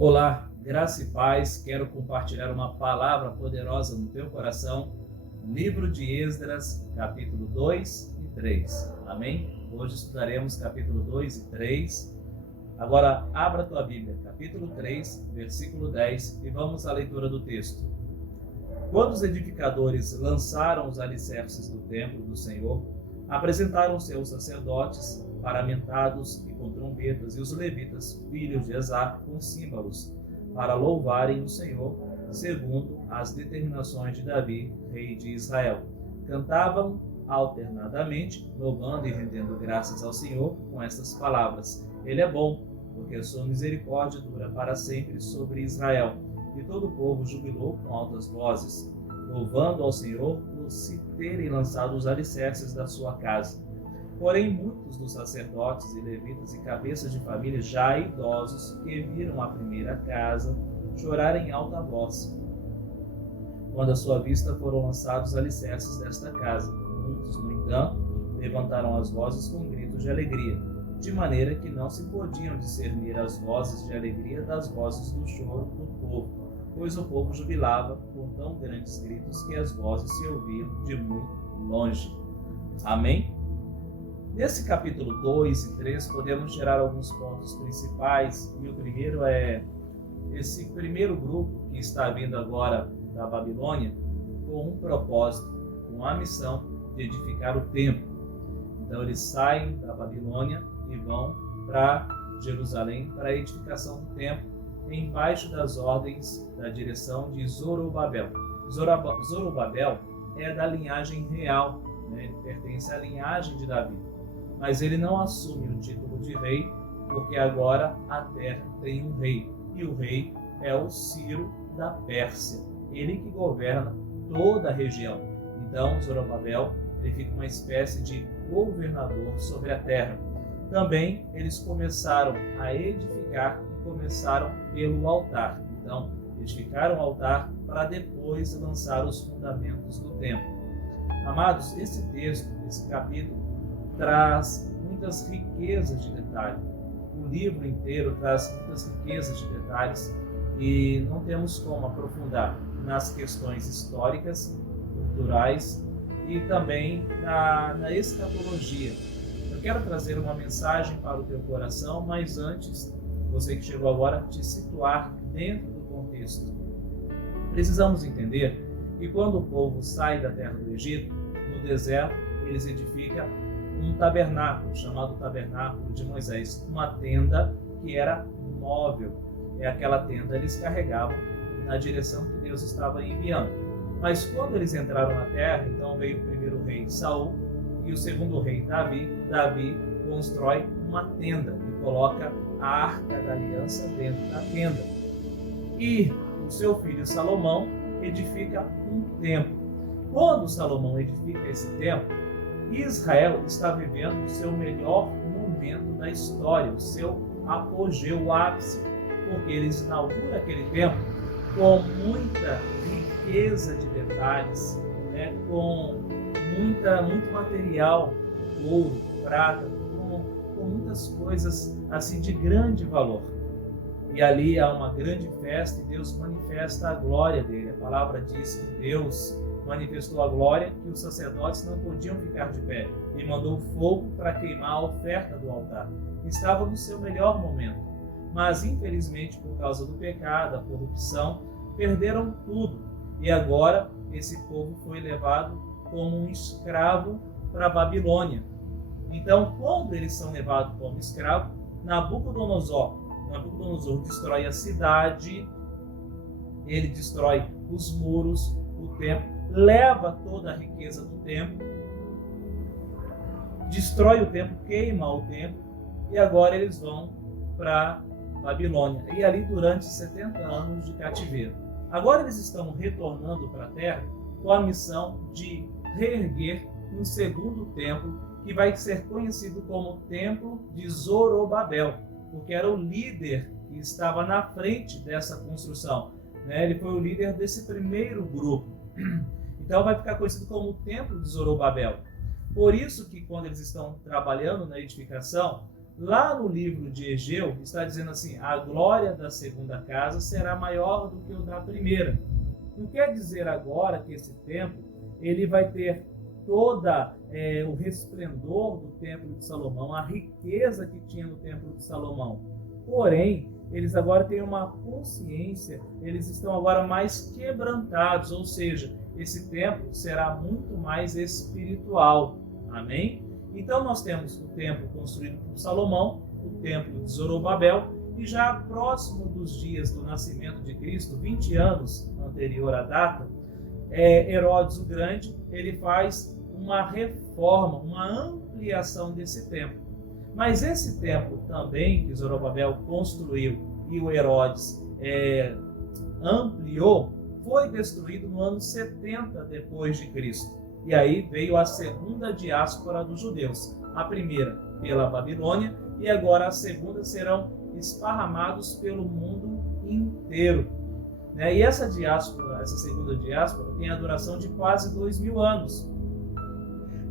Olá, graça e paz. Quero compartilhar uma palavra poderosa no teu coração. Livro de Esdras, capítulo 2 e 3. Amém? Hoje estudaremos capítulo 2 e 3. Agora, abra tua Bíblia, capítulo 3, versículo 10, e vamos à leitura do texto. Quando os edificadores lançaram os alicerces do templo do Senhor, apresentaram-se os sacerdotes, paramentados e com trombetas, e os levitas, filhos de Asaf, com símbolos, para louvarem o Senhor, segundo as determinações de Davi, rei de Israel. Cantavam alternadamente, louvando e rendendo graças ao Senhor com estas palavras: Ele é bom, porque a sua misericórdia dura para sempre sobre Israel. E todo o povo jubilou com altas vozes, louvando ao Senhor por se terem lançado os alicerces da sua casa. Porém, muitos dos sacerdotes e levitas e cabeças de família já idosos que viram a primeira casa choraram em alta voz, quando à sua vista foram lançados os alicerces desta casa. Muitos, no entanto, levantaram as vozes com gritos de alegria, de maneira que não se podiam discernir as vozes de alegria das vozes do choro do povo, pois o povo jubilava com tão grandes gritos que as vozes se ouviam de muito longe. Amém? Nesse capítulo 2 e 3 podemos tirar alguns pontos principais, e o primeiro é esse primeiro grupo que está vindo agora da Babilônia com um propósito, com a missão de edificar o templo. Então eles saem da Babilônia e vão para Jerusalém para a edificação do templo, embaixo das ordens da direção de Zorobabel. Zorobabel é da linhagem real, ele pertence à linhagem de Davi. Mas ele não assume o título de rei, porque agora a terra tem um rei, e o rei é o Ciro da Pérsia, ele que governa toda a região. Então, Zorobabel, ele fica uma espécie de governador sobre a terra. Também eles começaram a edificar e começaram pelo altar. Então, edificaram o altar para depois lançar os fundamentos do templo. Amados, esse texto, esse capítulo, traz muitas riquezas de detalhe. O livro inteiro traz muitas riquezas de detalhes e não temos como aprofundar nas questões históricas, culturais e também na escatologia. Eu quero trazer uma mensagem para o teu coração, mas antes, você que chegou agora, te situar dentro do contexto. Precisamos entender que quando o povo sai da terra do Egito, no deserto, eles edificam um tabernáculo, chamado Tabernáculo de Moisés, uma tenda que era móvel. É aquela tenda eles carregavam na direção que Deus estava enviando. Mas quando eles entraram na terra, então veio o primeiro rei Saul e o segundo rei Davi. Davi constrói uma tenda e coloca a Arca da Aliança dentro da tenda. E o seu filho Salomão edifica um templo. Quando Salomão edifica esse templo, Israel está vivendo o seu melhor momento da história, o seu apogeu, o ápice, porque eles inauguram aquele templo com muita riqueza de detalhes, com muito material, ouro, prata, com muitas coisas assim de grande valor. E ali há uma grande festa e Deus manifesta a glória dele. A palavra diz que Deus manifestou a glória, que os sacerdotes não podiam ficar de pé, e mandou fogo para queimar a oferta do altar. Estava no seu melhor momento, mas infelizmente por causa do pecado, da corrupção, perderam tudo, e agora esse povo foi levado como um escravo para a Babilônia. Então, quando eles são levados como escravo, Nabucodonosor destrói a cidade, ele destrói os muros, o templo, leva toda a riqueza do templo, destrói o templo, queima o templo, e agora eles vão para Babilônia. E ali durante 70 anos de cativeiro. Agora eles estão retornando para a terra com a missão de reerguer um segundo templo, que vai ser conhecido como Templo de Zorobabel, porque era o líder que estava na frente dessa construção. Ele foi o líder desse primeiro grupo. Então vai ficar conhecido como o Templo de Zorobabel. Por isso que quando eles estão trabalhando na edificação, Lá no livro de Egeu, está dizendo assim: a glória da segunda casa será maior do que o da primeira. Não quer dizer agora que esse templo ele vai ter toda o resplendor do templo de Salomão, a riqueza que tinha no templo de Salomão. Porém, eles agora têm uma consciência, eles estão agora mais quebrantados, ou seja, esse templo será muito mais espiritual. Amém? Então nós temos o templo construído por Salomão, o templo de Zorobabel, e já próximo dos dias do nascimento de Cristo, 20 anos anterior à data, Herodes o Grande, ele faz uma reforma, uma ampliação desse templo. Mas esse templo também que Zorobabel construiu e o Herodes ampliou, foi destruído no ano 70 depois de Cristo. E aí veio a segunda diáspora dos judeus. A primeira pela Babilônia e agora a segunda serão esparramados pelo mundo inteiro. E essa diáspora, essa segunda diáspora, tem a duração de quase 2000 anos.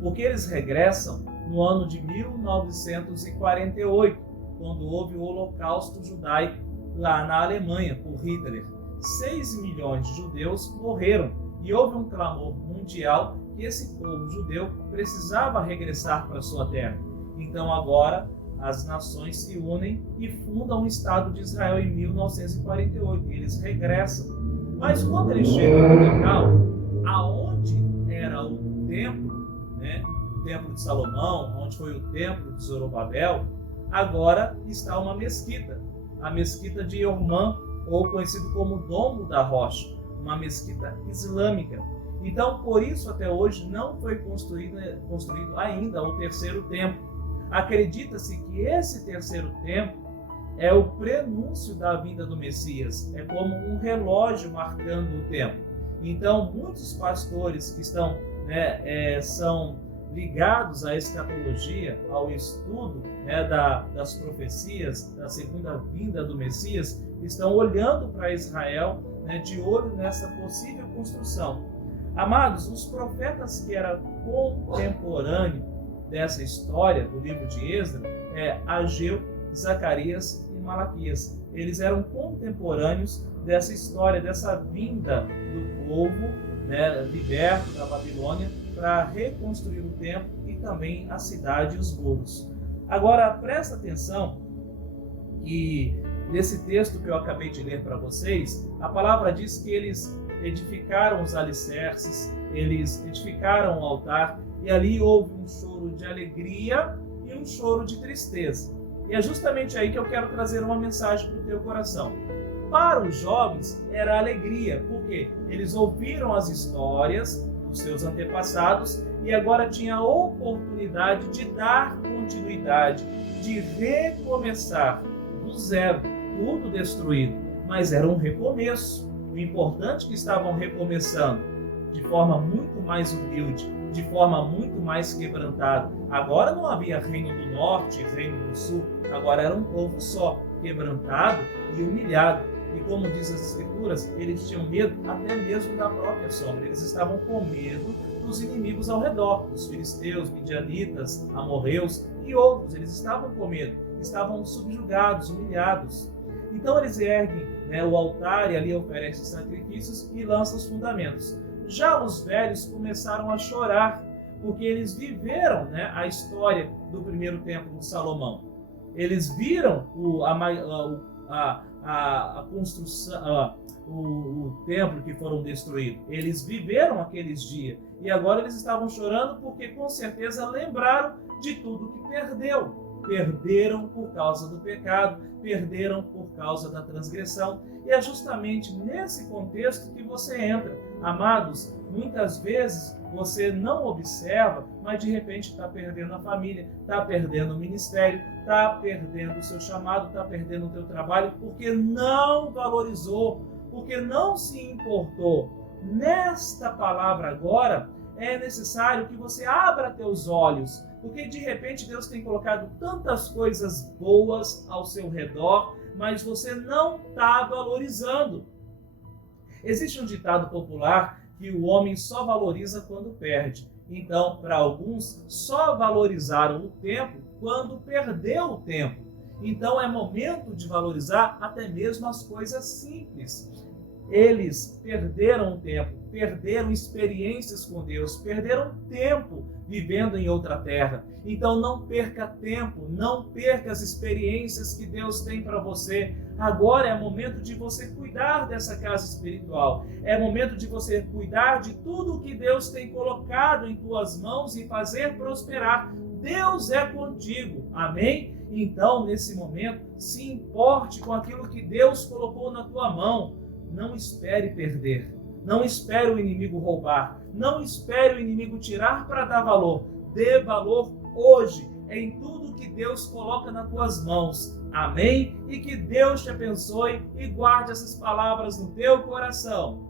Porque eles regressam no ano de 1948, quando houve o Holocausto Judaico lá na Alemanha, por Hitler. 6 milhões de judeus morreram e houve um clamor mundial que esse povo judeu precisava regressar para sua terra. Então agora as nações se unem e fundam o Estado de Israel em 1948. Eles regressam. Mas quando eles chegam no local, aonde era o templo, o templo de Salomão, onde foi o templo de Zorobabel, agora está uma mesquita, a mesquita de Ormã, ou conhecido como Domo da Rocha, uma mesquita islâmica. Então, por isso, até hoje, não foi construído ainda o terceiro templo. Acredita-se que esse terceiro templo é o prenúncio da vinda do Messias, é como um relógio marcando o tempo. Então, muitos pastores que estão, são ligados à escatologia, ao estudo das profecias, da segunda vinda do Messias, estão olhando para Israel, de olho nessa possível construção. Amados, os profetas que eram contemporâneos dessa história do livro de Esdras, Ageu, Zacarias e Malaquias. Eles eram contemporâneos dessa história, dessa vinda do povo liberto da Babilônia para reconstruir o templo e também a cidade e os muros. Agora, presta atenção que nesse texto que eu acabei de ler para vocês, a palavra diz que eles edificaram os alicerces, eles edificaram o altar, e ali houve um choro de alegria e um choro de tristeza. E é justamente aí que eu quero trazer uma mensagem para o teu coração. Para os jovens era alegria, porque eles ouviram as histórias dos seus antepassados e agora tinha a oportunidade de dar continuidade, de recomeçar do zero, tudo destruído, mas era um recomeço. O importante é que estavam recomeçando de forma muito mais humilde, de forma muito mais quebrantada. Agora não havia reino do norte, reino do sul, agora era um povo só, quebrantado e humilhado. E como diz as escrituras, eles tinham medo até mesmo da própria sombra. Eles estavam com medo dos inimigos ao redor, dos filisteus, midianitas, amorreus e outros. Eles estavam com medo, estavam subjugados, humilhados. Então eles erguem o altar e ali oferecem sacrifícios e lançam os fundamentos. Já os velhos começaram a chorar, porque eles viveram a história do primeiro templo de Salomão. Eles viram a construção, o templo que foram destruídos. Eles viveram aqueles dias. E agora eles estavam chorando porque com certeza lembraram de tudo que perdeu. Perderam por causa do pecado, perderam por causa da transgressão. E é justamente nesse contexto que você entra. Amados, muitas vezes você não observa, mas de repente está perdendo a família, está perdendo o ministério, está perdendo o seu chamado, está perdendo o teu trabalho, porque não valorizou, porque não se importou. Nesta palavra agora, é necessário que você abra teus olhos, porque de repente Deus tem colocado tantas coisas boas ao seu redor, mas você não está valorizando. Existe um ditado popular que o homem só valoriza quando perde. Então, para alguns, só valorizaram o tempo quando perdeu o tempo. Então, é momento de valorizar até mesmo as coisas simples. Eles perderam o tempo, perderam experiências com Deus, perderam tempo vivendo em outra terra. Então não perca tempo, não perca as experiências que Deus tem para você. Agora é momento de você cuidar dessa casa espiritual. É momento de você cuidar de tudo o que Deus tem colocado em tuas mãos e fazer prosperar. Deus é contigo, amém? Então, nesse momento, se importe com aquilo que Deus colocou na tua mão. Não espere perder, não espere o inimigo roubar, não espere o inimigo tirar para dar valor. Dê valor hoje em tudo que Deus coloca nas tuas mãos. Amém? E que Deus te abençoe e guarde essas palavras no teu coração.